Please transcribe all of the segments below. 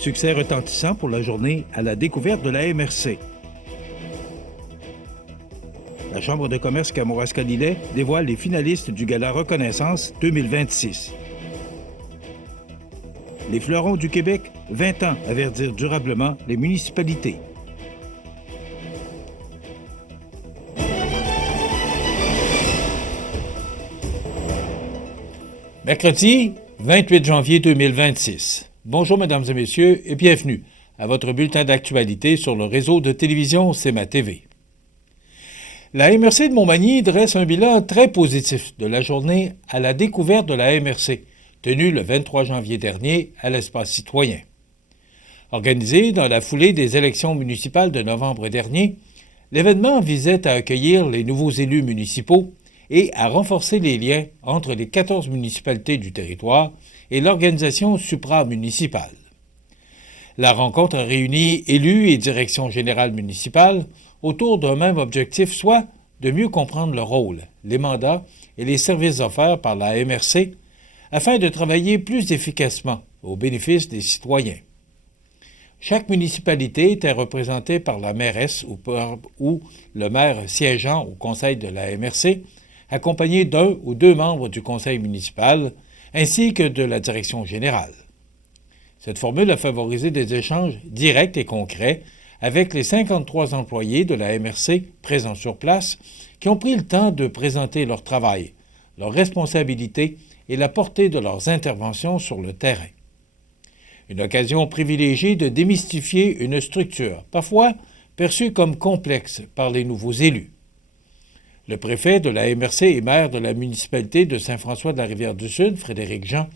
Succès retentissant pour la journée à la découverte de la MRC. La Chambre de commerce Kamouraska-Lillet dévoile les finalistes du Gala Reconnaissance 2026. Les fleurons du Québec, 20 ans à verdir durablement les municipalités. Mercredi 28 janvier 2026. Bonjour mesdames et messieurs et bienvenue à votre bulletin d'actualité sur le réseau de télévision CMA TV. La MRC de Montmagny dresse un bilan très positif de la journée à la découverte de la MRC, tenue le 23 janvier dernier à l'Espace citoyen. Organisé dans la foulée des élections municipales de novembre dernier, l'événement visait à accueillir les nouveaux élus municipaux et à renforcer les liens entre les 14 municipalités du territoire et l'organisation supramunicipale. La rencontre a réuni élus et direction générale municipale autour d'un même objectif, soit de mieux comprendre le rôle, les mandats et les services offerts par la MRC afin de travailler plus efficacement au bénéfice des citoyens. Chaque municipalité était représentée par la mairesse ou le maire siégeant au conseil de la MRC, accompagné d'un ou deux membres du conseil municipal, ainsi que de la direction générale. Cette formule a favorisé des échanges directs et concrets avec les 53 employés de la MRC présents sur place qui ont pris le temps de présenter leur travail, leurs responsabilités et la portée de leurs interventions sur le terrain. Une occasion privilégiée de démystifier une structure, parfois perçue comme complexe par les nouveaux élus. Le préfet de la MRC et maire de la municipalité de Saint-François-de-la-Rivière-du-Sud, Frédéric Jean,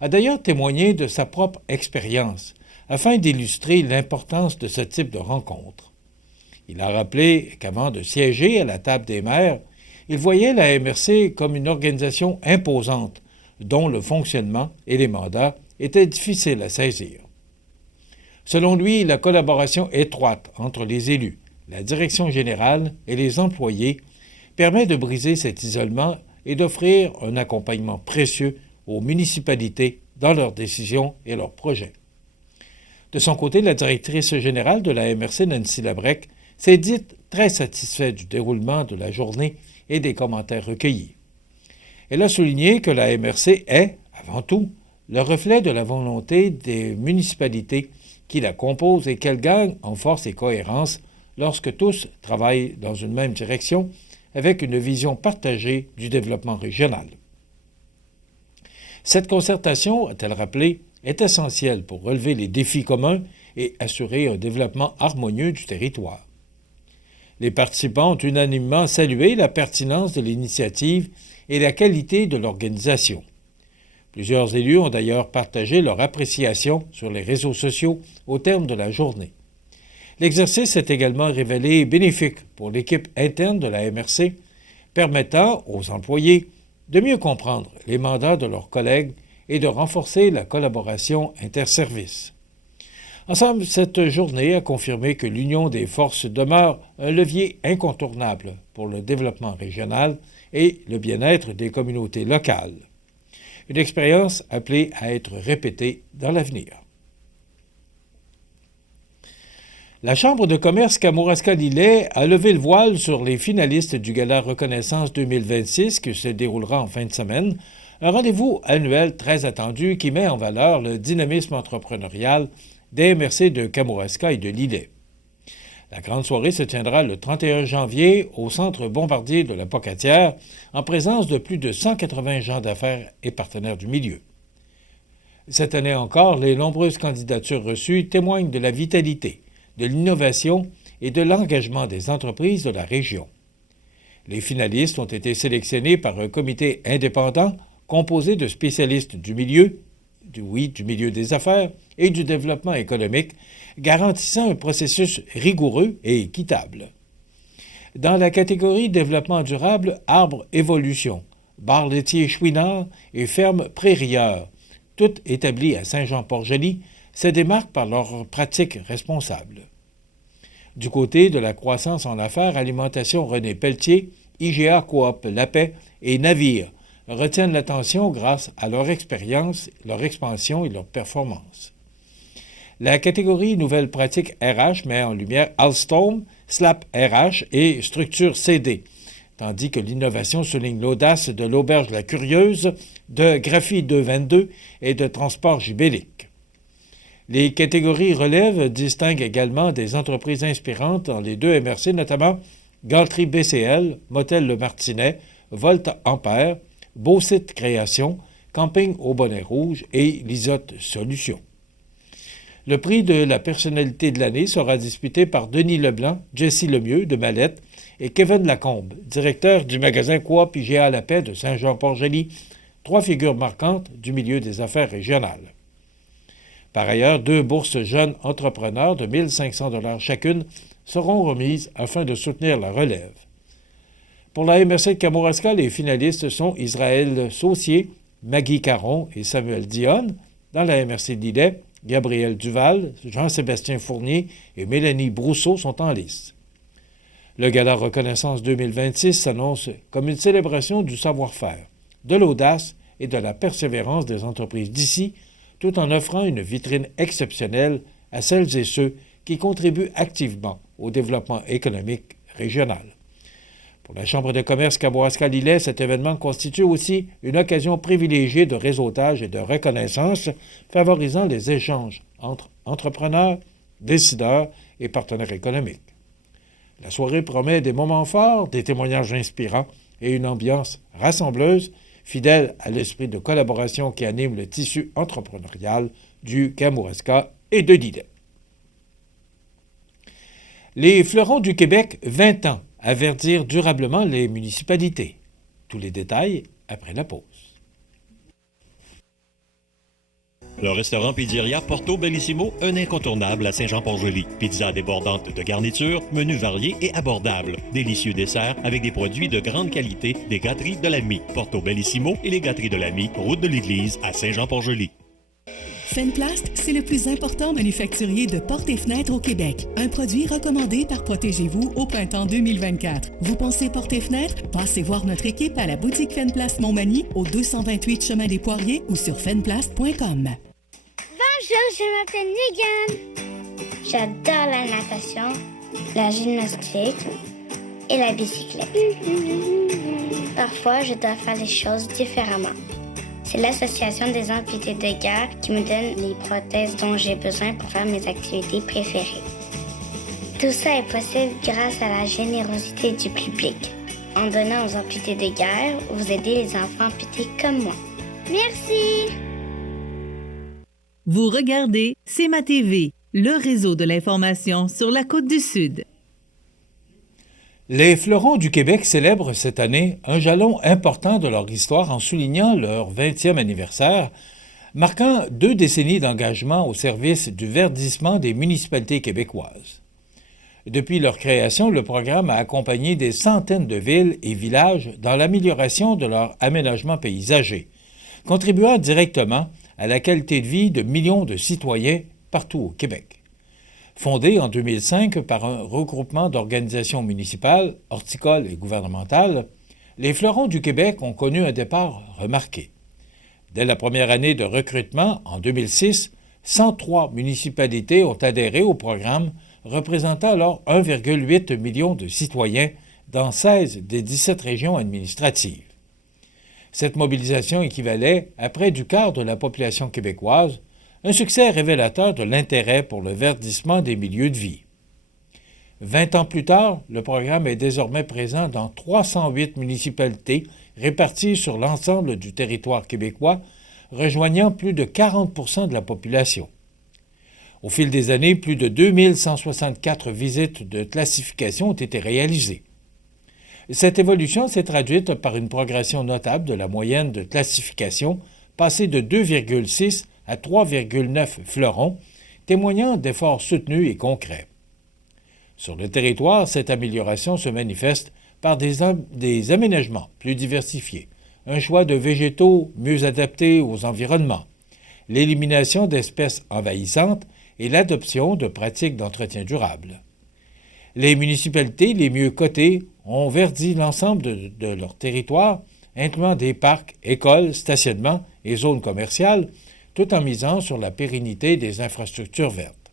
a d'ailleurs témoigné de sa propre expérience afin d'illustrer l'importance de ce type de rencontre. Il a rappelé qu'avant de siéger à la table des maires, il voyait la MRC comme une organisation imposante dont le fonctionnement et les mandats étaient difficiles à saisir. Selon lui, la collaboration étroite entre les élus, la direction générale et les employés permet de briser cet isolement et d'offrir un accompagnement précieux aux municipalités dans leurs décisions et leurs projets. De son côté, la directrice générale de la MRC, Nancy Labrec, s'est dite très satisfaite du déroulement de la journée et des commentaires recueillis. Elle a souligné que la MRC est, avant tout, le reflet de la volonté des municipalités qui la composent et qu'elle gagne en force et cohérence lorsque tous travaillent dans une même direction avec une vision partagée du développement régional. Cette concertation, a-t-elle rappelé, est essentielle pour relever les défis communs et assurer un développement harmonieux du territoire. Les participants ont unanimement salué la pertinence de l'initiative et la qualité de l'organisation. Plusieurs élus ont d'ailleurs partagé leur appréciation sur les réseaux sociaux au terme de la journée. L'exercice s'est également révélé bénéfique pour l'équipe interne de la MRC, permettant aux employés de mieux comprendre les mandats de leurs collègues et de renforcer la collaboration interservices. Ensemble, cette journée a confirmé que l'union des forces demeure un levier incontournable pour le développement régional et le bien-être des communautés locales. Une expérience appelée à être répétée dans l'avenir. La Chambre de commerce Kamouraska-Lillet a levé le voile sur les finalistes du Gala Reconnaissance 2026 qui se déroulera en fin de semaine, un rendez-vous annuel très attendu qui met en valeur le dynamisme entrepreneurial des MRC de Kamouraska et de Lillet. La grande soirée se tiendra le 31 janvier au Centre Bombardier de la Pocatière en présence de plus de 180 gens d'affaires et partenaires du milieu. Cette année encore, les nombreuses candidatures reçues témoignent de la vitalité, de l'innovation et de l'engagement des entreprises de la région. Les finalistes ont été sélectionnés par un comité indépendant composé de spécialistes du milieu des affaires et du développement économique, garantissant un processus rigoureux et équitable. Dans la catégorie développement durable, Arbre Évolution, bar laitier Chouinard et ferme Prairieur, toutes établies à Saint-Jean-Port-Joli, se démarquent par leurs pratiques responsables. Du côté de la croissance en affaires, Alimentation René Pelletier, IGA Coop La Paix et Navire retiennent l'attention grâce à leur expérience, leur expansion et leur performance. La catégorie Nouvelles pratiques RH met en lumière Alstom, Slap RH et Structure CD, tandis que l'innovation souligne l'audace de l'Auberge La Curieuse, de Graphie 222 et de Transport Gibellic. Les catégories relève distinguent également des entreprises inspirantes dans les deux MRC, notamment Galterie BCL, Motel Le Martinet, Volt Ampère, Beau Site Création, Camping au Bonnet Rouge et Lisotte Solutions. Le prix de la personnalité de l'année sera disputé par Denis Leblanc, Jessie Lemieux de Mallette et Kevin Lacombe, directeur du magasin Coop IGA La Paix de Saint-Jean-Port-Joli, trois figures marquantes du milieu des affaires régionales. Par ailleurs, 2 bourses jeunes entrepreneurs de 1 500 $ chacune seront remises afin de soutenir la relève. Pour la MRC de Kamouraska, les finalistes sont Israël Saucier, Maggie Caron et Samuel Dionne. Dans la MRC d'Illet, Gabriel Duval, Jean-Sébastien Fournier et Mélanie Brousseau sont en lice. Le Gala Reconnaissance 2026 s'annonce comme une célébration du savoir-faire, de l'audace et de la persévérance des entreprises d'ici, tout en offrant une vitrine exceptionnelle à celles et ceux qui contribuent activement au développement économique régional. Pour la Chambre de commerce Kamouraska-Lillet, cet événement constitue aussi une occasion privilégiée de réseautage et de reconnaissance, favorisant les échanges entre entrepreneurs, décideurs et partenaires économiques. La soirée promet des moments forts, des témoignages inspirants et une ambiance rassembleuse, fidèle à l'esprit de collaboration qui anime le tissu entrepreneurial du Kamouraska et de Lillet. Les fleurons du Québec, 20 ans, à verdir durablement les municipalités. Tous les détails après la pause. Le restaurant Pizzeria Porto Bellissimo, un incontournable à Saint-Jean-Port-Joli. Pizza débordante de garnitures, menus variés et abordables. Délicieux desserts avec des produits de grande qualité des gâteries de l'Ami. Porto Bellissimo et les gâteries de l'Ami, route de l'église à Saint-Jean-Port-Joli. Fenplast, c'est le plus important manufacturier de portes et fenêtres au Québec. Un produit recommandé par Protégez-vous au printemps 2024. Vous pensez portes et fenêtres? Passez voir notre équipe à la boutique Fenplast Montmagny au 228 Chemin des Poiriers ou sur fenplast.com. Bonjour, je m'appelle Megan. J'adore la natation, la gymnastique et la bicyclette. Parfois, je dois faire les choses différemment. C'est l'association des amputés de guerre qui me donne les prothèses dont j'ai besoin pour faire mes activités préférées. Tout ça est possible grâce à la générosité du public. En donnant aux amputés de guerre, vous aidez les enfants amputés comme moi. Merci! Vous regardez C'est ma TV, le réseau de l'information sur la Côte-du-Sud. Les fleurons du Québec célèbrent cette année un jalon important de leur histoire en soulignant leur 20e anniversaire, marquant 2 décennies d'engagement au service du verdissement des municipalités québécoises. Depuis leur création, le programme a accompagné des centaines de villes et villages dans l'amélioration de leur aménagement paysager, contribuant directement à la qualité de vie de millions de citoyens partout au Québec. Fondé en 2005 par un regroupement d'organisations municipales, horticoles et gouvernementales, les Fleurons du Québec ont connu un départ remarqué. Dès la première année de recrutement, en 2006, 103 municipalités ont adhéré au programme, représentant alors 1,8 million de citoyens dans 16 des 17 régions administratives. Cette mobilisation équivalait à près du quart de la population québécoise, un succès révélateur de l'intérêt pour le verdissement des milieux de vie. 20 ans plus tard, le programme est désormais présent dans 308 municipalités réparties sur l'ensemble du territoire québécois, rejoignant plus de 40 % de la population. Au fil des années, plus de 2164 visites de classification ont été réalisées. Cette évolution s'est traduite par une progression notable de la moyenne de classification, passée de 2,6 à 3,9 fleurons, témoignant d'efforts soutenus et concrets. Sur le territoire, cette amélioration se manifeste par des aménagements plus diversifiés, un choix de végétaux mieux adaptés aux environnements, l'élimination d'espèces envahissantes et l'adoption de pratiques d'entretien durable. Les municipalités les mieux cotées ont verdi l'ensemble de leur territoire, incluant des parcs, écoles, stationnements et zones commerciales, tout en misant sur la pérennité des infrastructures vertes.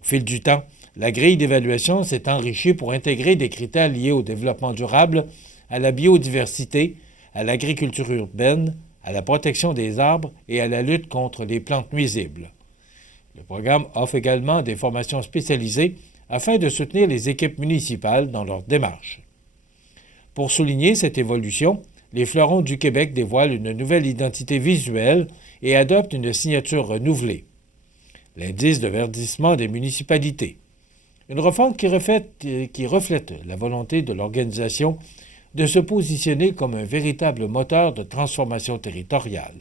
Au fil du temps, la grille d'évaluation s'est enrichie pour intégrer des critères liés au développement durable, à la biodiversité, à l'agriculture urbaine, à la protection des arbres et à la lutte contre les plantes nuisibles. Le programme offre également des formations spécialisées afin de soutenir les équipes municipales dans leur démarche. Pour souligner cette évolution, les Fleurons du Québec dévoilent une nouvelle identité visuelle et adoptent une signature renouvelée. L'indice de verdissement des municipalités. Une refonte qui reflète la volonté de l'organisation de se positionner comme un véritable moteur de transformation territoriale.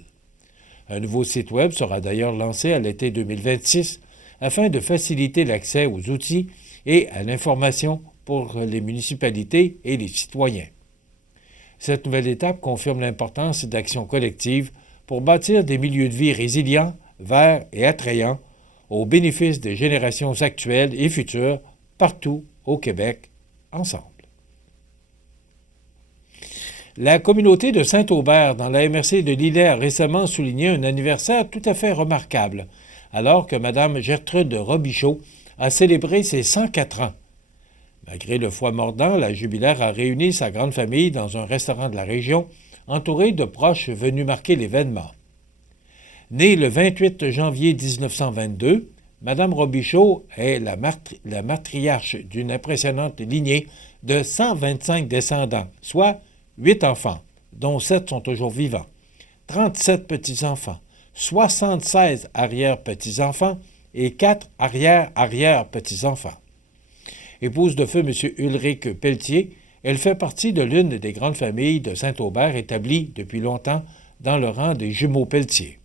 Un nouveau site Web sera d'ailleurs lancé à l'été 2026 afin de faciliter l'accès aux outils et à l'information pour les municipalités et les citoyens. Cette nouvelle étape confirme l'importance d'actions collectives pour bâtir des milieux de vie résilients, verts et attrayants au bénéfice des générations actuelles et futures partout au Québec, ensemble. La communauté de Saint-Aubert dans la MRC de Lillet a récemment souligné un anniversaire tout à fait remarquable, alors que Mme Gertrude Robichaud a célébré ses 104 ans. Malgré le froid mordant, la jubilaire a réuni sa grande famille dans un restaurant de la région, entourée de proches venus marquer l'événement. Née le 28 janvier 1922, Mme Robichaud est la matriarche d'une impressionnante lignée de 125 descendants, soit 8 enfants, dont 7 sont toujours vivants, 37 petits-enfants, 76 arrière-petits-enfants et 4 arrière-arrière-petits-enfants. Épouse de feu M. Ulrich Pelletier, elle fait partie de l'une des grandes familles de Saint-Aubert établies depuis longtemps dans le rang des jumeaux Pelletier.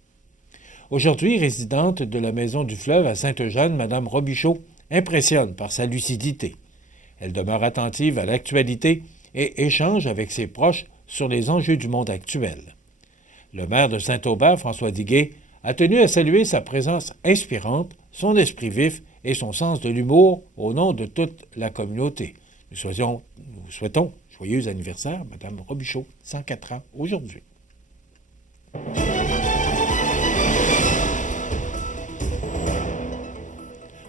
Aujourd'hui résidente de la Maison du Fleuve à Sainte-Eugène, Mme Robichaud impressionne par sa lucidité. Elle demeure attentive à l'actualité et échange avec ses proches sur les enjeux du monde actuel. Le maire de Saint-Aubert, François Diguay, a tenu à saluer sa présence inspirante, son esprit vif et son sens de l'humour au nom de toute la communauté. Nous souhaitons joyeux anniversaire, Mme Robichaud, 104 ans aujourd'hui.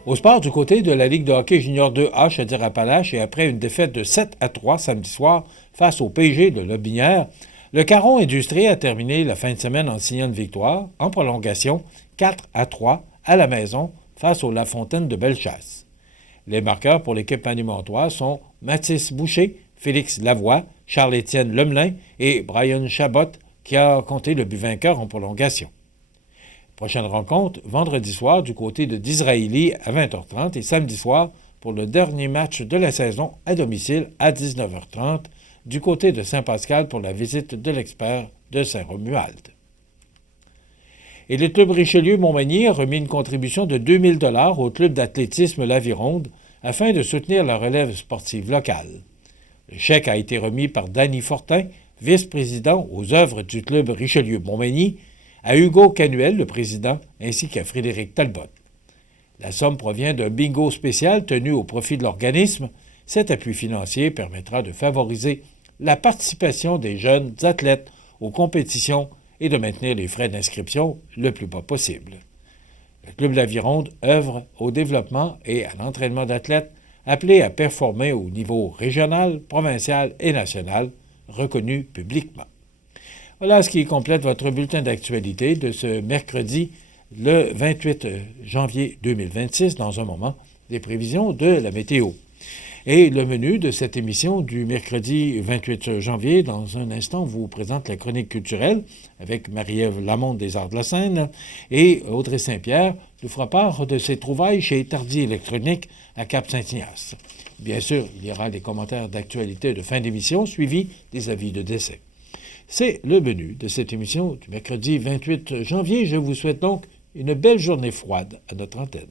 Au sport, du côté de la Ligue de hockey junior 2A Chaudière-Appalaches et après une défaite de 7-3 samedi soir face au PG de Lobinière, le Caron Industrie a terminé la fin de semaine en signant une victoire, en prolongation, 4-3 à la maison face au La Fontaine de Bellechasse. Les marqueurs pour l'équipe manimontoise sont Mathis Boucher, Félix Lavoie, Charles-Étienne Lemelin et Brian Chabot, qui a compté le but vainqueur en prolongation. Prochaine rencontre, vendredi soir du côté de d'Israéli à 20h30 et samedi soir pour le dernier match de la saison à domicile à 19h30 du côté de Saint-Pascal pour la visite de l'expert de Saint-Romuald. Et le club Richelieu-Montmagny a remis une contribution de 2 000 $ au club d'athlétisme L'Avironde afin de soutenir la relève sportive locale. Le chèque a été remis par Danny Fortin, vice-président aux œuvres du club Richelieu-Montmagny, à Hugo Canuel, le président, ainsi qu'à Frédéric Talbot. La somme provient d'un bingo spécial tenu au profit de l'organisme. Cet appui financier permettra de favoriser la participation des jeunes athlètes aux compétitions et de maintenir les frais d'inscription le plus bas possible. Le Club L'Avironde œuvre au développement et à l'entraînement d'athlètes appelés à performer au niveau régional, provincial et national, reconnus publiquement. Voilà ce qui complète votre bulletin d'actualité de ce mercredi, le 28 janvier 2026, dans un moment, des prévisions de la météo. Et le menu de cette émission du mercredi 28 janvier, dans un instant, vous présente la chronique culturelle avec Marie-Ève Lamonde des Arts de la Scène et Audrey Saint-Pierre nous fera part de ses trouvailles chez Tardy Électronique à Cap-Saint-Ignace. Bien sûr, il y aura des commentaires d'actualité de fin d'émission suivis des avis de décès. C'est le menu de cette émission du mercredi 28 janvier. Je vous souhaite donc une belle journée froide à notre antenne.